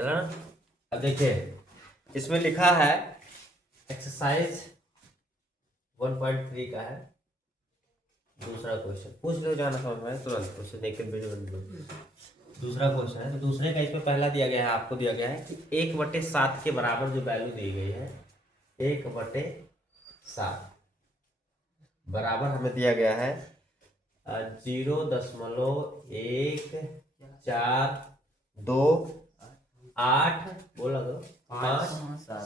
चला ना। अब देखिए इसमें लिखा है एक्सरसाइज 1.3 का है दूसरा क्वेश्चन। पूछ लो जाना समझ में तुरंत क्वेश्चन देख के वीडियो बन लो। दूसरा क्वेश्चन है तो दूसरे का इसमें पहला दिया गया है, आपको दिया गया है कि 1/7 के बराबर जो वैल्यू दी गई है 1/7 बराबर हमें दिया गया है 0.142 बोला तो 5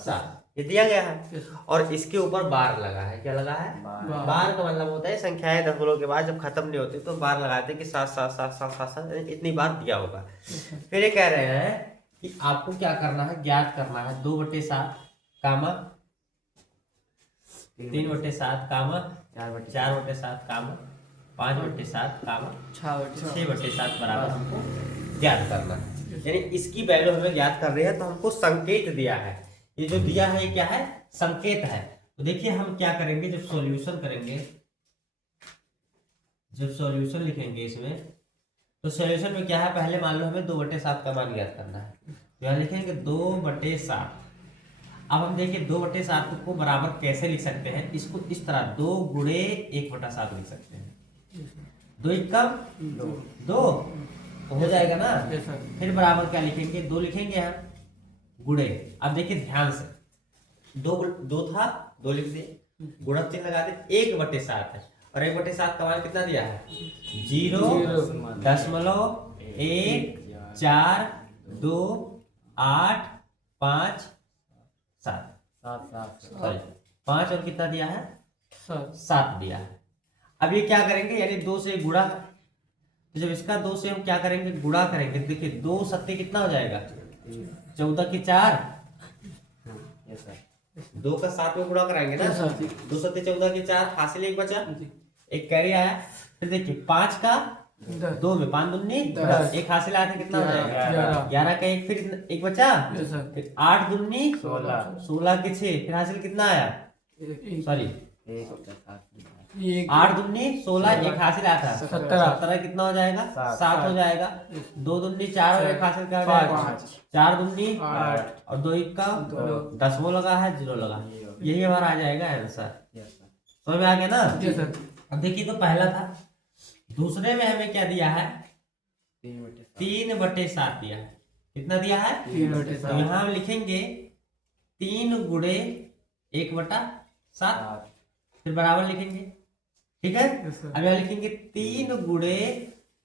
7 ये दिया गया है और इसके ऊपर बार लगा है। क्या लगा है? बार का मतलब होता है संख्याएं दशमलव के बाद जब खत्म नहीं होती तो बार लगाते हैं कि 7 इतनी बार दिया होगा। फिर ये कह रहे हैं कि आपको क्या करना है, ज्ञात करना है 2/7 कामा 3/7 कामा 4/7 कामा 5/7 कामा 6/7 बराबर हमको ज्ञात करना है। यानी इसकी वैल्यू हमें ज्ञात कर रही है तो हमको संकेत दिया है। ये जो दिया है ये क्या है? संकेत है। तो देखिए हम क्या करेंगे, जब सॉल्यूशन करेंगे, जब सॉल्यूशन लिखेंगे इसमें तो सॉल्यूशन में क्या है, पहले मान लो हमें 2/7 का मान ज्ञात करना है तो यहाँ लिखेंगे 2/7। अब हम देखिए 2/7 को बराबर कैसे लिख सकते हैं, इसको इस तरह 2 गुणे 1/7 लिख सकते हैं। 2 कम 2 तो हो जाएगा ना। फिर बराबर क्या लिखेंगे, 2 लिखेंगे यहाँ गुणे। अब देखिए ध्यान से 2 था 2 लिख दिए, गुणा चिन्ह लगा दे 1/7 है और 1/7 का मान कितना दिया है 0.14285 सॉरी 5 और कितना दिया है 7 दिया है। अब ये क्या करेंगे, यानी 2 से गुणा है तो जब इसका 2 से हम क्या करेंगे गुणा करेंगे, देखिए 2 सत्ते कितना हो जाएगा 14 की 4, 2 का 7 में गुणा कराएंगे ना 2 सत्ते 14 की 4 हासिल 1 बचा, एक कैरी आया। फिर देखिए 5 का 2 में 5 दूनी 10, एक हासिल आया था कितना हो जाएगा 11 का 1, फिर एक बचा, फिर 8 दूनी 16 के 6, फिर हासिल कितना आया सॉरी 8 दूनी 16, एक हासिल आया था 17 कितना हो जाएगा 7 हो जाएगा। 2 दूनी 4 और एक हासिल क्या हो जाएगा 4 दूनी 8 और 2 का 10 लगा है 0 लगा, यही हमारा आ जाएगा आंसर। समझ में आ गया ना। अब देखिए तो पहला था, दूसरे में हमें क्या दिया है 3/7 दिया है। कितना दिया है 3/7। तो यहाँ हम लिखेंगे 3 गुणे 1/7 फिर बराबर लिखेंगे, ठीक है। अब यहाँ लिखेंगे 3 गुणे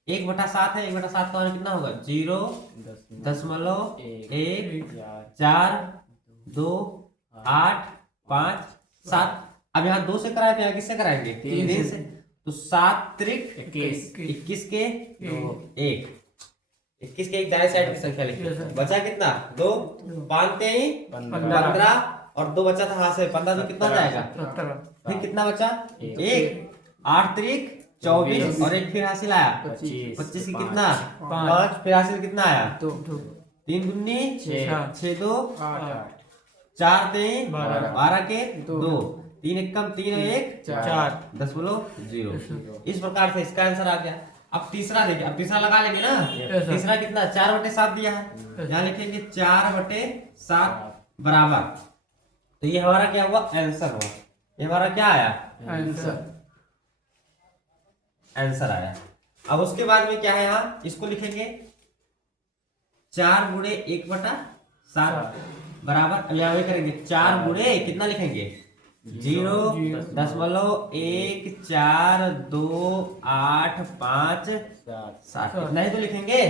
1/7 है, 1/7 का मान कितना होगा 0.14285 अब यहाँ 2 से कराए थे, यहाँ किससे कराएंगे 3 से, तो 7 त्रिक 21 के 1 दाएं साइड की संख्या लिखिए। बचा कितना 2, 5 3 15 और 2 बचा था हाथ से 15, तो कितना जाएगा फिर कितना बचा 1, 8 त्रिक 24 और एक फिर हासिल आया 25 की कितना 5, फिर हासिल कितना आया 3 दूनी 6 2 4 3 12 के 2, 3 एकम 3 और 1 4 10.0। इस प्रकार से इसका आंसर आ गया। अब तीसरा देखिए, अब तीसरा लगा लेंगे ना। तीसरा कितना 4/7 दिया है, यहाँ लिखेंगे 4/7 बराबर, तो ये हमारा क्या हुआ आंसर हुआ। ये हमारा क्या आया आंसर आया। अब उसके बाद में क्या है, यहाँ इसको लिखेंगे 4 गुणे 1/7 बराबर, अब यहाँ वही करेंगे 4 गुणे कितना लिखेंगे 0.14285 इतना ही तो लिखेंगे।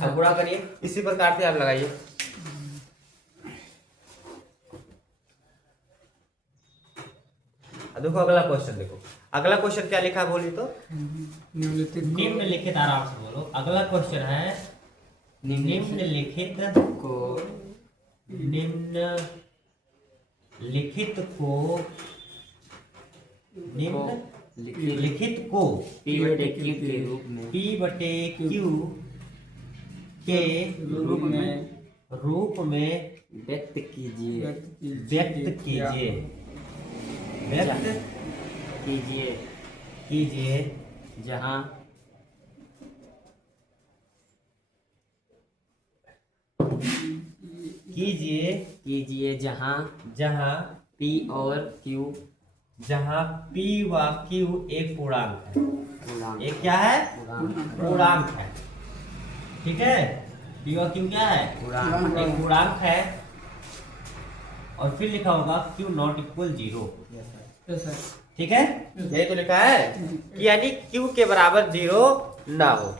अब गुणा करिए इसी प्रकार से आप लगाइए। देखो अगला क्वेश्चन, देखो अगला क्वेश्चन क्या लिखा बोलिए तो निम्नलिखित, आराम से बोलो। अगला क्वेश्चन है निम्नलिखित को P/Q के रूप में व्यक्त कीजिए जहां कीजिए जहाँ P और Q जहाँ P व Q एक पूर्णांक है। पूर्णांक एक क्या है? पूर्णांक है। ठीक है, P व Q क्या है? पूर्णांक एक पूर्णांक है। और फिर लिखा होगा Q नॉट इक्वल 0। ठीक है, यही तो लिखा है कि यानी Q के बराबर 0 ना हो।